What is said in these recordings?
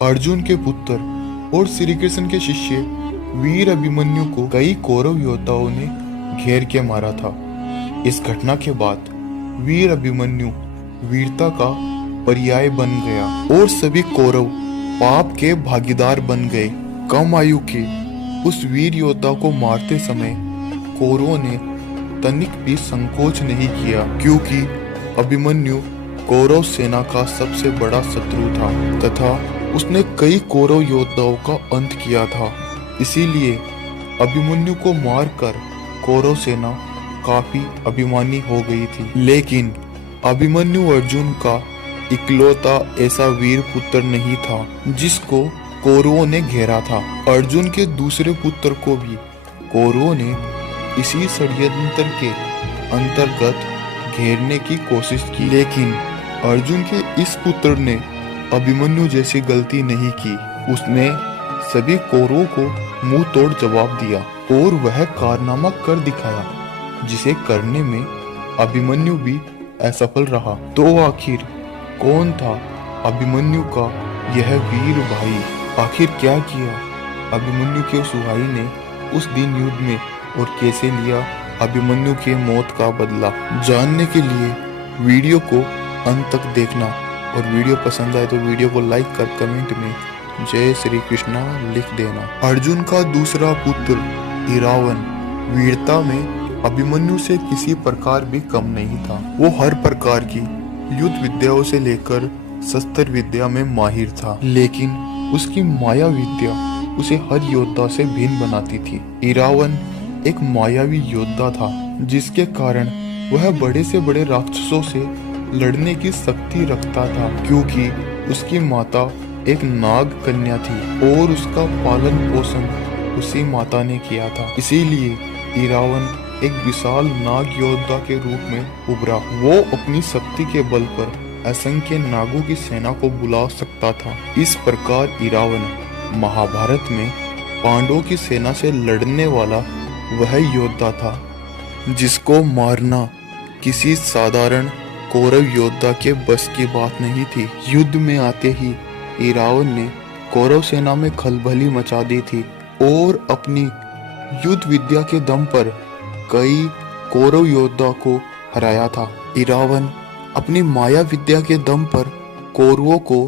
अर्जुन के पुत्र और श्री कृष्ण के शिष्य वीर अभिमन्यु को कई कौरव योद्धाओं ने घेर के मारा था। इस घटना के बाद वीर अभिमन्यु वीरता का पर्याय बन गया और सभी कौरव पाप के भागीदार बन गए। कम आयु के उस वीर योद्धा को मारते समय कौरवों ने तनिक भी संकोच नहीं किया, क्योंकि अभिमन्यु कौरव सेना का सबसे बड़ा शत्रु था तथा उसने कई कौरव योद्धाओं का अंत किया था। इसीलिए अभिमन्यु को मारकर कौरव सेना काफी अभिमानी हो गई थी। लेकिन अभिमन्यु अर्जुन का इकलौता ऐसा वीर पुत्र नहीं था जिसको कौरवों ने घेरा था। अर्जुन के दूसरे पुत्र को भी कौरवों ने इसी षड्यंत्र के अंतर्गत घेरने की कोशिश की, लेकिन अर्जुन के इस पुत्र ने अभिमन्यु जैसी गलती नहीं की। उसने सभी कौरवों को मुंह तोड़ जवाब दिया और वह कारनामा कर दिखाया जिसे करने में अभिमन्यु भी असफल रहा। तो आखिर कौन था अभिमन्यु का यह वीर भाई? आखिर क्या किया अभिमन्यु के उस भाई ने उस दिन युद्ध में और कैसे लिया अभिमन्यु के मौत का बदला? जानने के लिए वीडियो को अंत तक देखना, और वीडियो पसंद आए तो वीडियो को लाइक कर कमेंट में जय श्री कृष्णा लिख देना। अर्जुन का दूसरा पुत्र इरावन वीरता में अभिमन्यु से किसी प्रकार भी कम नहीं था। वो हर प्रकार की युद्ध विद्याओं से लेकर शस्त्र विद्या में माहिर था, लेकिन उसकी माया विद्या उसे हर योद्धा से भिन्न बनाती थी। इरावन एक मायावी योद्धा था, जिसके कारण वह बड़े से बड़े राक्षसों से लड़ने की शक्ति रखता था, क्योंकि उसकी माता एक नाग कन्या थी और उसका पालन पोषण उसी माता ने किया था। इसीलिए इरावन एक विशाल नाग योद्धा के रूप में उभरा। वो अपनी शक्ति के बल पर असंख्य नागों की सेना को बुला सकता था। इस प्रकार इरावन महाभारत में पांडवों की सेना से लड़ने वाला वह योद्धा था जिसको मारना किसी साधारण कौरव योद्धा के बस की बात नहीं थी। युद्ध में आते ही इरावन ने कौरव सेना में खलबली मचा दी थी और अपनी युद्ध विद्या के दम पर कई कौरव योद्धा को हराया था। इरावन अपनी माया विद्या के दम पर कौरवों को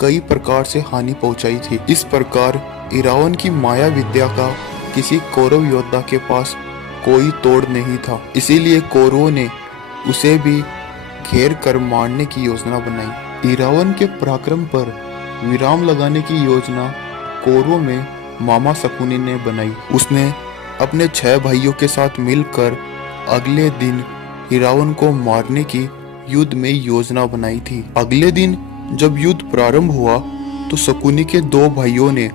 कई प्रकार से हानि पहुंचाई थी। इस प्रकार इरावन की माया विद्या का किसी कौरव योद्धा के पास कोई तोड़ नहीं था। इसीलिए कौरवों ने उसे भी घेर कर मारने की योजना बनाई। इरावन के पराक्रम पर विराम लगाने की योजना कौरवों में मामा शकुनी ने बनाई। उसने अपने 6 भाइयों के साथ मिलकर अगले दिन इरावन को मारने की युद्ध में योजना बनाई थी। अगले दिन जब युद्ध प्रारंभ हुआ तो शकुनी के 2 भाइयों ने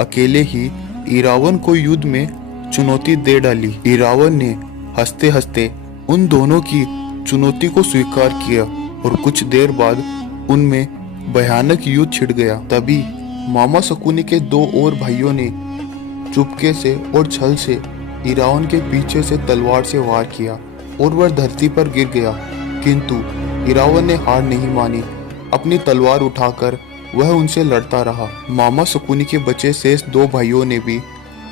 अकेले ही इरावन को युद्ध में चुनौती दे डाली। इरावन ने हंसते हंसते उन दोनों की चुनौती को स्वीकार किया और कुछ देर बाद उनमें भयानक युद्ध छिड़ गया। तभी मामा शकुनी के 2 और भाइयों ने चुपके से और छल से इरावन के पीछे से तलवार से वार किया और वह धरती पर गिर गया, किंतु इरावन ने हार नहीं मानी। अपनी तलवार उठाकर वह उनसे लड़ता रहा। मामा शकुनी के बचे शेष 2 भाइयों ने भी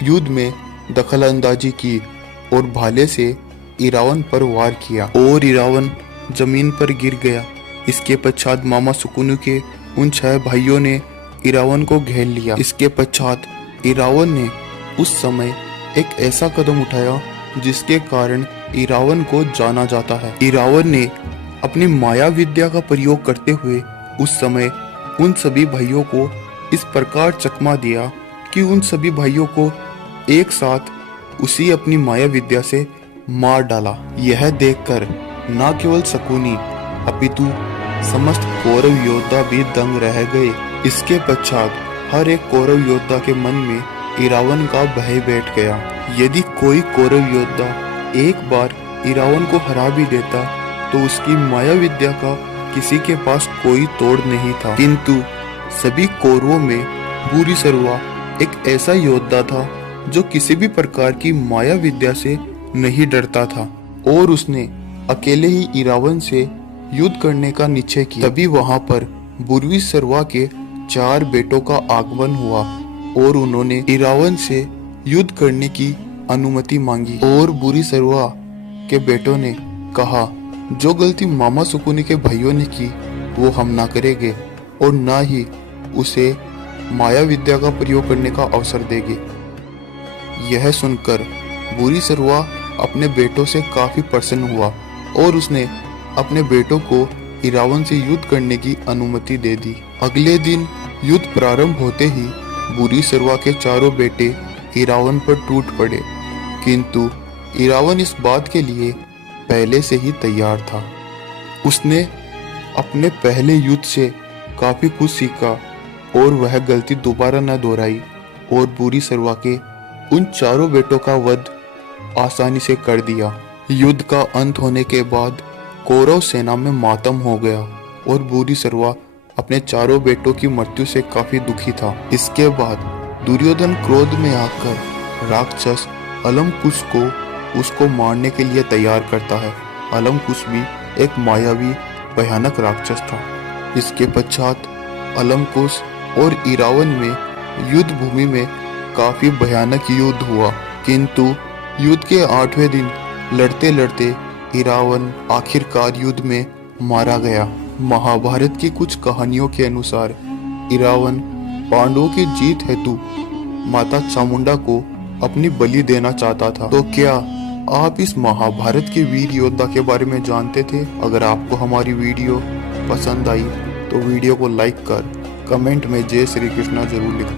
युद्ध में दखलंदाजी की और भाले से इरावन पर वार किया और इरावन जमीन पर गिर गया। इसके पश्चात मामा शकुनी के उन 6 भाइयों ने इरावन को घेर लिया। इसके पश्चात इरावन ने उस समय एक ऐसा कदम उठाया जिसके कारण इरावन को जाना जाता है। इरावन ने अपनी माया विद्या का प्रयोग करते हुए उस समय उन सभी भाइयों को इस प्रकार चकमा दिया कि उन सभी भाइयों को एक साथ उसी अपनी माया विद्या से मार डाला। यह देखकर न केवल शकुनी अपितु समस्त कौरव योद्धा भी दंग रह गए। इसके पश्चात हर एक कौरव योद्धा के मन में इरावन का भय बैठ गया। यदि कोई कौरव योद्धा एक बार इरावन को हरा भी देता तो उसकी माया विद्या का किसी के पास कोई तोड़ नहीं था, किंतु सभी कौरवों में भूरिश्रवा एक ऐसा योद्धा था जो किसी भी प्रकार की माया विद्या से नहीं डरता था और उसने अकेले ही इरावन से युद्ध करने का निश्चय किया। तभी वहां पर भूरिश्रवा के 4 बेटों का आगमन हुआ और उन्होंने इरावन से युद्ध करने की अनुमति मांगी। और बुरी सरवा के बेटों ने कहा, जो गलती मामा सुकुनी के भाइयों ने की वो हम ना करेंगे और ना ही उसे माया विद्या का प्रयोग करने का अवसर देंगे। यह सुनकर बुरी सरवा अपने बेटों से काफी प्रसन्न हुआ और उसने अपने बेटों को इरावन से युद्ध करने की अनुमति दे दी। अगले दिन युद्ध प्रारंभ होते ही बुरी सरवा के चारों बेटे इरावन पर टूट पड़े, किंतु इरावन इस बात के लिए पहले से ही तैयार था। उसने अपने पहले युद्ध से काफी कुछ सीखा और वह गलती दोबारा न दोहराई और बुरी सरवा के उन चारों बेटों का वध आसानी से कर दिया। युद्ध का अंत होने के बाद कौरव सेना में मातम हो गया और बुरी सरवा अपने चारों बेटों की मृत्यु से काफी दुखी था। इसके बाद दुर्योधन क्रोध में आकर राक्षस अलमकुश को उसको मारने के लिए तैयार करता है। अलमकुश भी एक मायावी भयानक राक्षस था। इसके पश्चात अलमकुश और इरावन में युद्ध भूमि में काफी भयानक युद्ध हुआ, किंतु युद्ध के 8वें दिन लड़ते लड़ते इरावन आखिरकार युद्ध में मारा गया। महाभारत की कुछ कहानियों के अनुसार इरावन पांडवों की जीत हेतु माता चामुंडा को अपनी बलि देना चाहता था। तो क्या आप इस महाभारत के वीर योद्धा के बारे में जानते थे? अगर आपको हमारी वीडियो पसंद आई तो वीडियो को लाइक कर कमेंट में जय श्री कृष्णा जरूर लिखें।